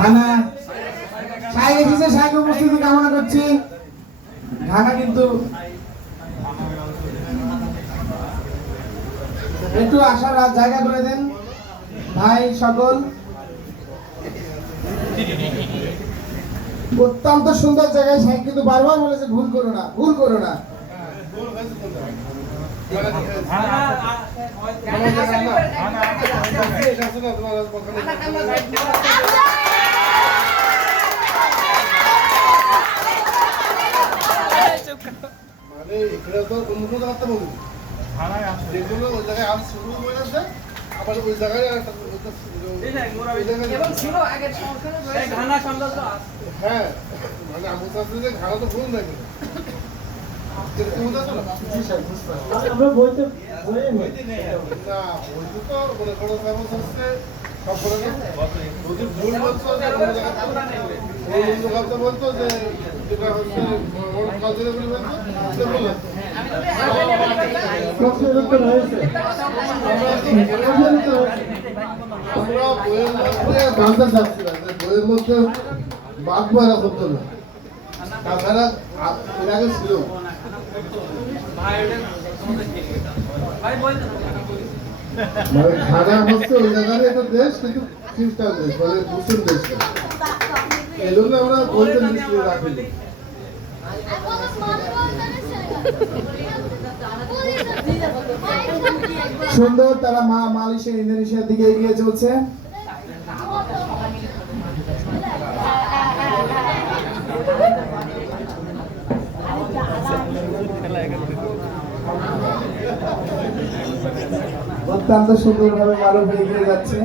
Ghana সাহেব এসেছে, সাহেব উপস্থিতি কামনা করছি। ঘানা কিন্তু একটু আসার জায়গা করে দেন ভাই সকল। অত্যন্ত সুন্দর জায়গায় সাহেব কিন্তু বারবার বলেছে ভুল করো না, ভুল করো না। মানে এখানে তো অন্য কোনো জায়গাতে বলি যেগুলো ওই জায়গায় আজ শুরু হয়ে গেছে, আবার ওই জায়গায় হ্যাঁ, মানে আমি চাচ্ছি যে ঘানা তো ভুল নাকি আমরা বলতে না, বলছি তো মনে করো হচ্ছে সব যদি ভুল বলছো যে কোনো জায়গাতে বলতো যে যেটা হচ্ছে কাজের বলি বলতো আমরা বইয়ের মধ্যে জানতে চাচ্ছিলাম যে বইয়ের মধ্যে বাঘবো এরকম তো না, তাছাড়া এর আগে ছিল মানে ঘানা হচ্ছে ওই জায়গার একটা দেশ, কিন্তু খ্রিস্টান দেশ, মানে মুসলিম দেশ। এই জন্য আমরা বলতে নিশ্চয়ই রাখিনি। সুন্দর, তারা মালয়েশিয়া ইন্দোনেশিয়ার দিকে এগিয়ে চলছে। অত্যন্ত সুন্দরভাবে মালব এগিয়ে যাচ্ছে।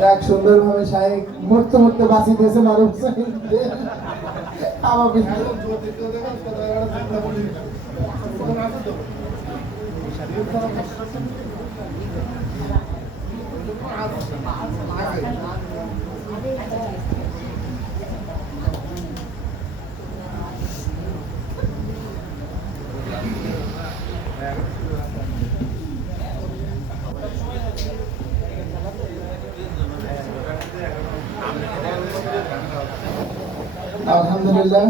যাক, সুন্দরভাবে শাহেক মরতে মরতে বাঁচিয়ে দিয়েছে মারুফ সাহেবকে। আলহামদুলিল্লাহ,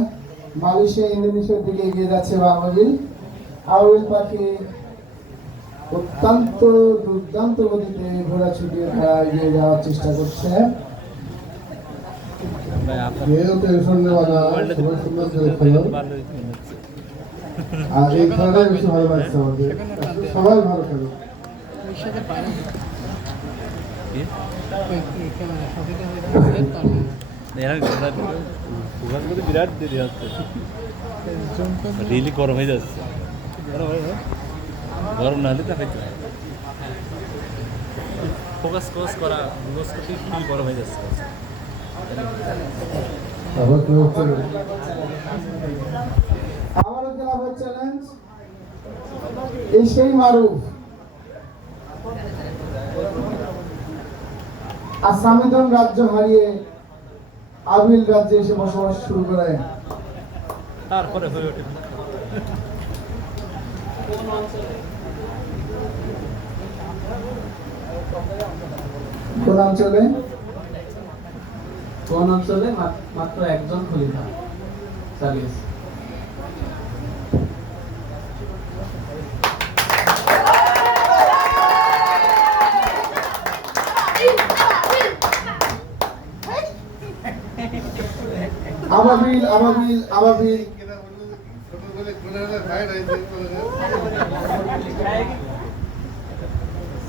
মালয়েশিয়া ইন্দোনেশিয়ার দিকে এগিয়ে যাচ্ছে বাংলাদেশ। আউল পাখি অত্যন্ত দুর্দান্ত গতিতে ঘোড়া ছুটিয়ে তারা এগিয়ে যাওয়ার চেষ্টা করছে। আর এই খেলাটাই বেশি ভালো লাগছে আমাদের, সবাই ভালো খেলো। বিরাট দেরি হচ্ছে, রিলি গরম হয়ে যাচ্ছে। গরম না হলে তো হয়তো ফোকাস করা গরম হয়ে যাচ্ছে। আবারও খেলা হচ্ছে চ্যালেঞ্জ, এই সেই মারুফ আসামিদন রাজ্য হারিয়ে আবিল রাজ্যে এসে বসবাস শুরু করে। তারপরে হয়ে ওঠে কোন অঞ্চলে? কোন অঞ্চলে মাত্র একজন খলিফা চালিয়েছে। আবাবিল আবাবিল আবাবিল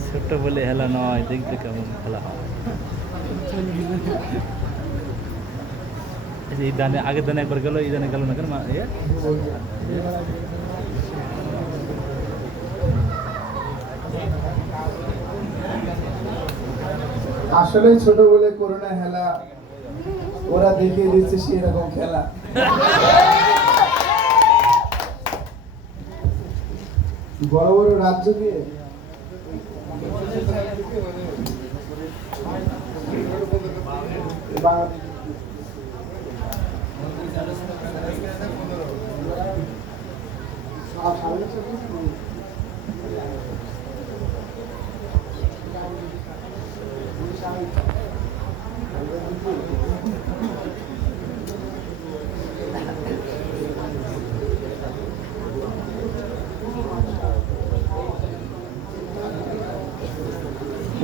ছোট্ট বলে হেলা নয়, দেখতে কেমন খেলা হয়। এই দানে আগের দানে একবার গেল, এই দানে গেল না কেন? আসলে ছোট বলে করোনা হেলা, ওরা দেখিয়ে দিচ্ছে সেরকম খেলা। বড় বড় রাজ্য দিয়ে বাংলাদেশ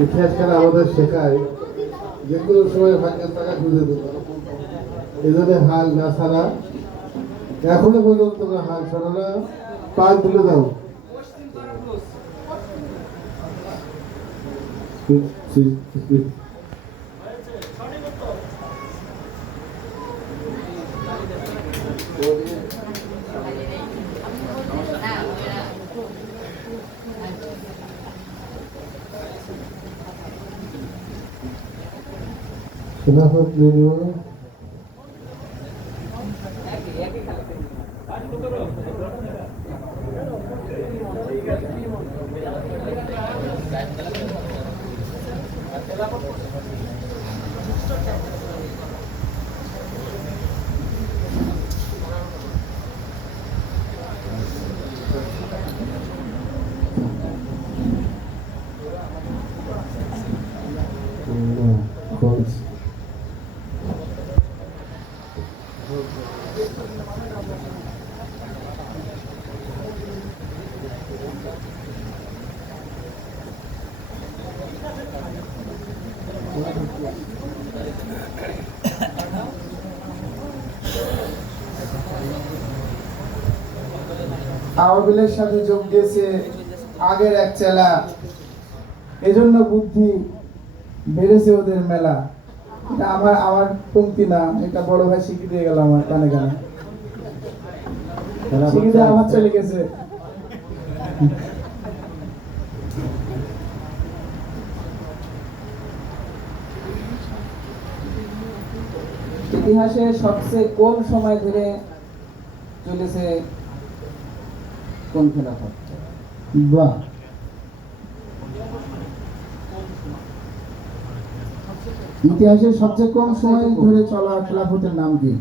ইতিহাস খেলা আমাদের শেখায় যে কোনো সময় ভাগ্যের টাকা খুঁজে দেব, এই জন্য হাল না ছাড়া এখনো পর্যন্ত হাল ছাড়া না, পা তুলে দাও। খেলাফত নিয়ে আওয়াবিলের সাথে যোগ দিয়েছে আগের এক চেলা, এজন্য বুদ্ধি বেড়েছে ওদের মেলা। এটা আমার পঙ্ক্তি না, এটা বড় ভাই শিখিয়ে দিয়ে গেল আমার কানে কানে, শিখিয়ে দিয়ে আমার চলে গেছে। ইতিহাসে সবচেয়ে কোন সময় ধরে চলেছে কোন খেলাফত? বাহ, ইতিহাসের সবচেয়ে কম সময় ধরে চলা খেলাফতের নাম কি?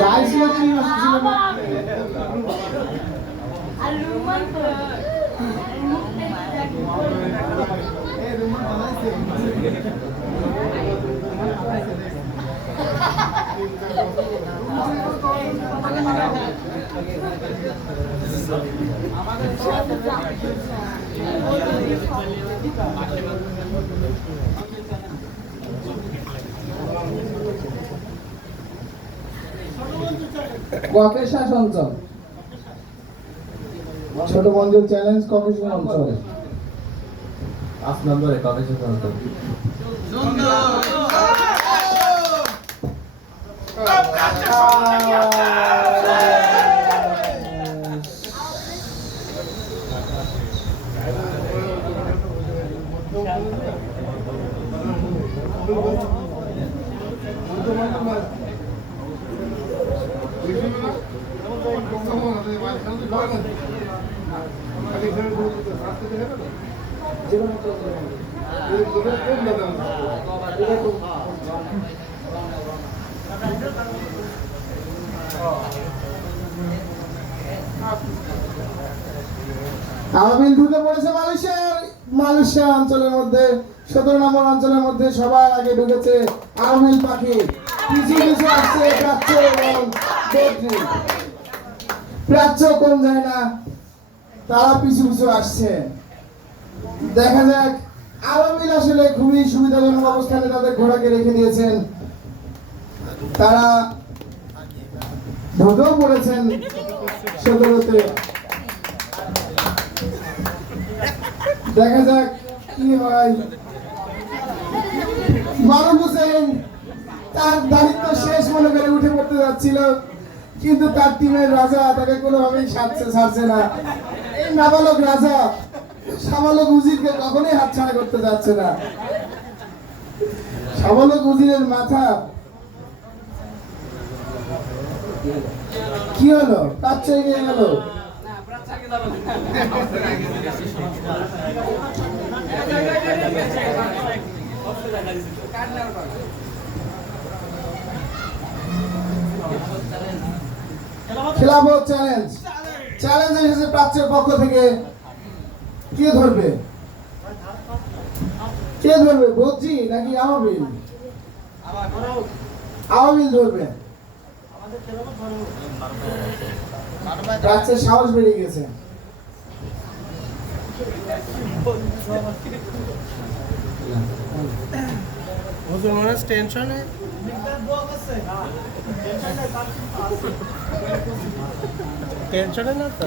যাই ছিল কি ছিল না? ককেশাস অঞ্চল, ছোট মঞ্জুর চ্যালেঞ্জ ককেশাস অঞ্চল। 5 নম্বরে ককেশাস অঞ্চল। আওয়াবিল ঢুকে পড়েছে মালয়েশিয়া অঞ্চলের মধ্যে, 17 নম্বর অঞ্চলের মধ্যে সবার আগে ঢুকেছে আওয়াবিল পাখি। পিছু পিছু আসছে প্রাচ্য এবং দক্ষিণ। প্রাচ্য কোন যায় না, তারা পিছু পিছু আসছে। দেখা যাক, আওয়াবিল আসলে খুবই সুবিধাজনক অবস্থানে তাদের ঘোড়াকে রেখে দিয়েছেন। তারা ঢুকেও পড়েছেন 17-তে। দেখা যাক কি হয়। মারুফ হোসেন তার দায়িত্ব শেষ মনে করে উঠে পড়তে যাচ্ছিল, কিন্তু তার টিমের রাজা তাকে কোনোভাবেই ছাড়ছে না। এই নাবালক রাজা সাবালক উজিরকে কখনোই হাতছাড়া করতে যাচ্ছে না। সাবালক উজিরের মাথা কি হলো, কাচ্ছে গিয়ে গেল। খেলাফত চ্যালেঞ্জ এসেছে প্রাচ্যের পক্ষ থেকে। কে ধরবে বদ্রি নাকি আবাবিল? আবাবিল ধরবে। প্রাচ্যের সাহস বেড়ে গেছে। হুজুর মনে টেনশনে না তো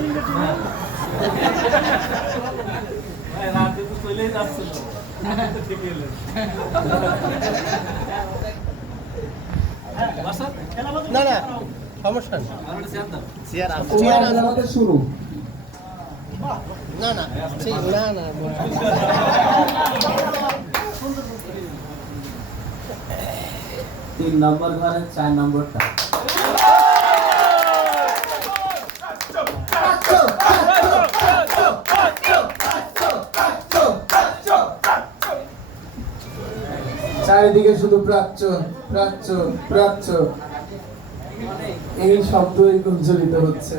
না না সমস্যা নেই আমাদের শুরু না না ঠিক না না 3 নম্বর ঘরে 4 নম্বরটা চারিদিকে শুধু প্রাচ্য প্রাচ্য প্রাচ্য এই শব্দই গুঞ্জরিত হচ্ছে।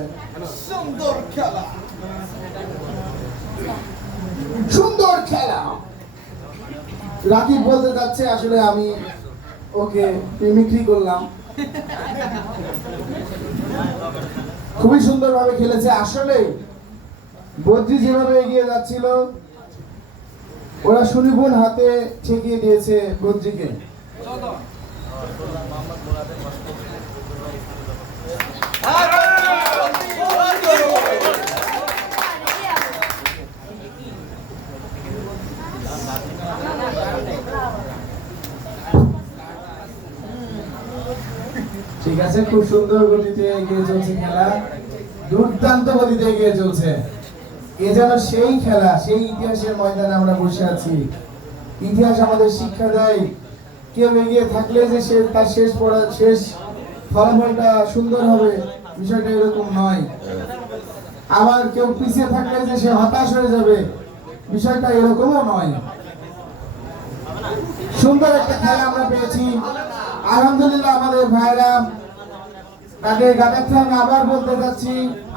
সুন্দর খেলা। রাকিব বলতে যাচ্ছে আসলে আমি ওকে মিমিক্রি করলাম। খুবই সুন্দরভাবে খেলেছে। আসলে বদ্রি যেভাবে এগিয়ে যাচ্ছিল, ওরা সুনিপুণ হাতে ঠেকিয়ে দিয়েছে বদ্রিকে। ঠিক আছে, খুব সুন্দর গতিতে এগিয়ে চলছে খেলা, দুর্দান্ত গতিতে এগিয়ে চলছে। এ যেন সেই খেলা, সেই ইতিহাসের ময়দানে আমরা বসে আছি। ইতিহাস আমাদের শিক্ষা দেয়, কেউ এগিয়ে থাকলে যে সে তার শেষ ফলাফলটা সুন্দর হবে, বিষয়টা এরকম নয়। আবার কেউ পিছিয়ে থাকলে যে সে হতাশ হয়ে যাবে, বিষয়টা এরকমও নয়। সুন্দর একটা খেলা আমরা পেয়েছি। আলহামদুলিল্লাহ আমাদের ভাইরা তাকে গাটাতে আমি আবার বলতে চাচ্ছি,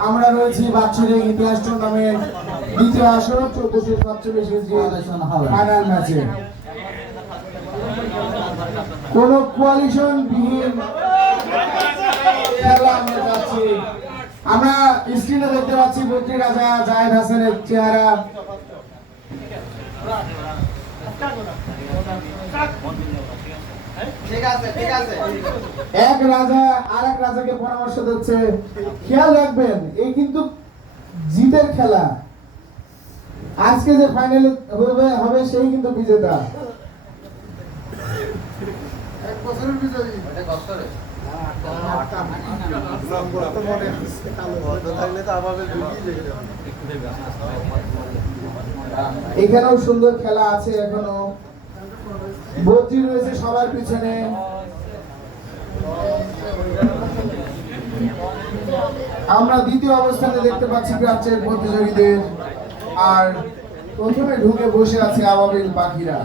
আমরা রয়েছি বাৎসরিক ইতিহাস টুর্নামেন্ট দ্বিতীয় আসর 1447 ফাইনাল ম্যাচে। কোন কোয়ালিশন বিহীন খেলা আমরা পাচ্ছি। আমরা স্ক্রিনে দেখতে পাচ্ছি বদ্রি রাজা জায়েদ হাসানের চেহারা। এক রাজা আরেক রাজাকে পরামর্শ দিচ্ছে, খেয়াল রাখবেন এই কিন্তু জিতের খেলা। আজকে যে ফাইনালে হবে সেই কিন্তু বিজেতা। এক বছরের বিজয়ী এখানেও সুন্দর খেলা আছে। এখনো বদ্রি রয়েছে সবার পিছনে। আমরা দ্বিতীয় অবস্থানে দেখতে পাচ্ছি প্রাচ্যের প্রতিযোগীদের, আর প্রথমে ঢুকে বসে আছে আবাবিল পাখিরা।